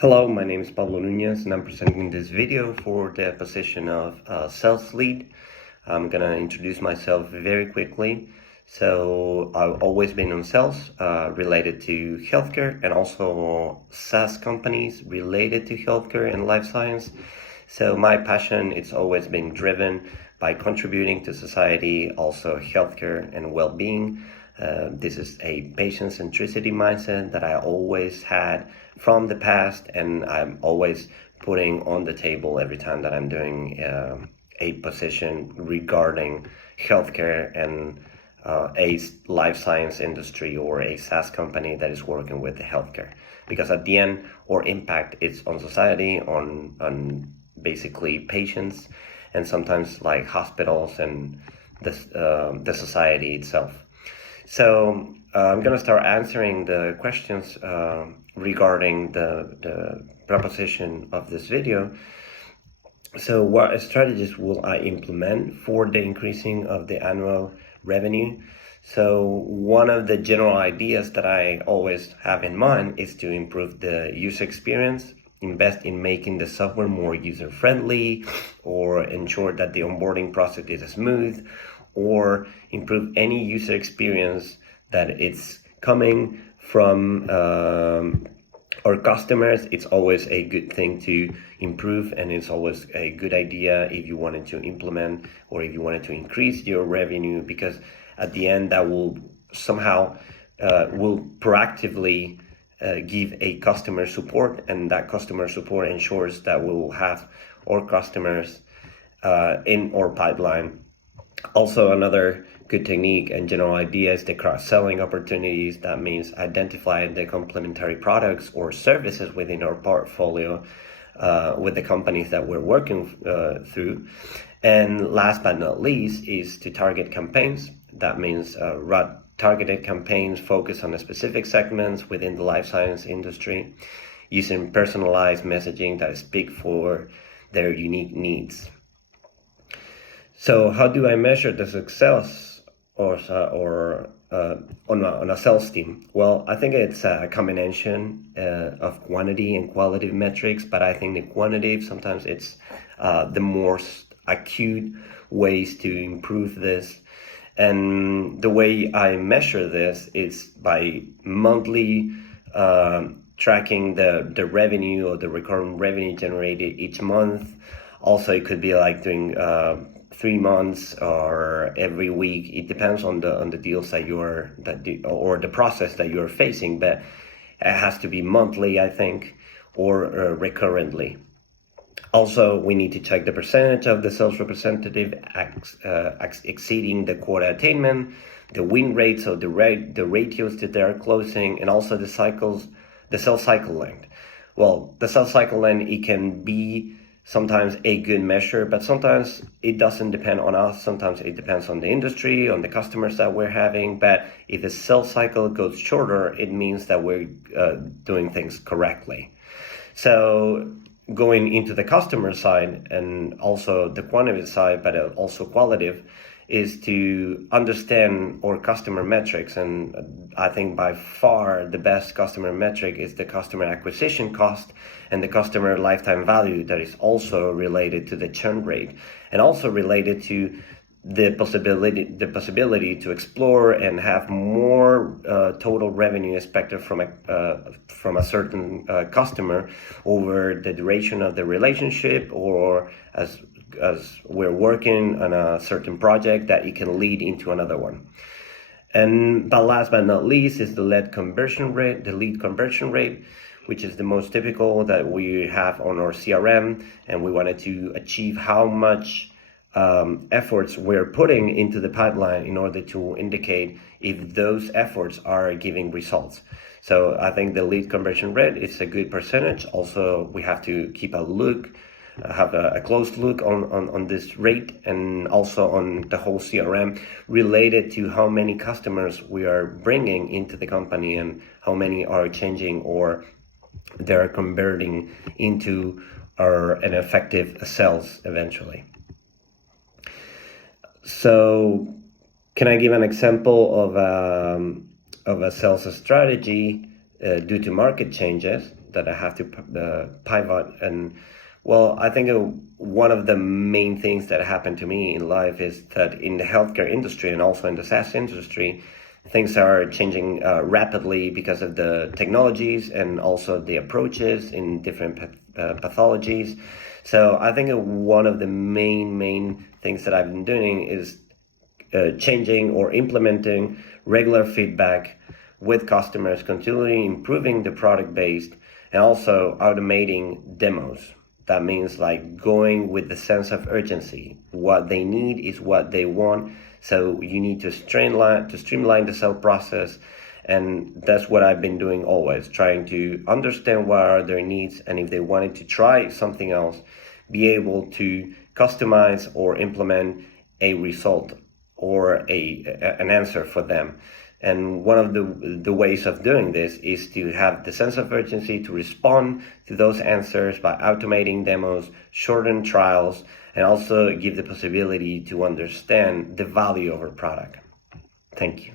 Hello, my name is Pablo Nunez and I'm presenting this video for the position of sales lead. I'm gonna introduce myself very quickly. So I've always been on sales related to healthcare and also SaaS companies related to healthcare and life science. So my passion, it's always been driven by contributing to society, also healthcare and well-being. This is a patient centricity mindset that I always had from the past, and I'm always putting on the table every time that I'm doing a position regarding healthcare and a life science industry or a SaaS company that is working with the healthcare. Because at the end, our impact is on society, on basically patients, and sometimes like hospitals and the society itself. So I'm going to start answering the questions regarding the proposition of this video. So what strategies will I implement for the increasing of the annual revenue? So one of the general ideas that I always have in mind is to improve the user experience, invest in making the software more user-friendly, or ensure that the onboarding process is smooth, or improve any user experience that it's coming from our customers. It's always a good thing to improve, and it's always a good idea if you wanted to implement or if you wanted to increase your revenue, because at the end that will somehow will proactively give a customer support, and that customer support ensures that we will have our customers in our pipeline. Also, another good technique and general idea is the cross-selling opportunities. That means identifying the complementary products or services within our portfolio with the companies that we're working through. And last but not least is to target campaigns. That means run targeted campaigns focused on the specific segments within the life science industry, using personalized messaging that speak for their unique needs. So how do I measure the success on a sales team? Well, I think it's a combination of quantity and quality metrics, but I think the quantity sometimes it's the most acute ways to improve this. And the way I measure this is by monthly tracking the revenue or the recurring revenue generated each month. Also, it could be like doing 3 months or every week. It depends on the deals or the process that you're facing, but it has to be monthly, I think, or recurrently. Also, we need to check the percentage of the sales representative exceeding the quota attainment, the win rates, so the ratios that they are closing, and also the sales cycle length. Well, the sales cycle length, it can be sometimes a good measure, but sometimes it doesn't depend on us. Sometimes it depends on the industry, on the customers that we're having. But if the sales cycle goes shorter, it means that we're doing things correctly. So going into the customer side and also the quantitative side, but also qualitative, is to understand our customer metrics. And I think by far the best customer metric is the customer acquisition cost and the customer lifetime value, that is also related to the churn rate and also related to the possibility to explore and have more total revenue expected from a certain customer over the duration of the relationship, or as we're working on a certain project that it can lead into another one. And but last but not least is the lead conversion rate, which is the most typical that we have on our CRM, and we wanted to achieve how much efforts we're putting into the pipeline in order to indicate if those efforts are giving results. So I think the lead conversion rate is a good percentage. Also, we have to keep have a close look on this rate, and also on the whole CRM related to how many customers we are bringing into the company and how many are changing or they're converting into an effective sales eventually. So can I give an example of a sales strategy due to market changes? that I have to pivot. And well, I think one of the main things that happened to me in life is that in the healthcare industry and also in the SaaS industry, things are changing rapidly because of the technologies and also the approaches in different pathologies. So I think one of the main things that I've been doing is changing or implementing regular feedback with customers, continually improving the product based, and also automating demos. That means like going with the sense of urgency. What they need is what they want. So you need to streamline the sell process. And that's what I've been doing always, trying to understand what are their needs, and if they wanted to try something else, be able to customize or implement a result or an answer for them. And one of the ways of doing this is to have the sense of urgency to respond to those answers by automating demos, shorten trials, and also give the possibility to understand the value of our product. Thank you.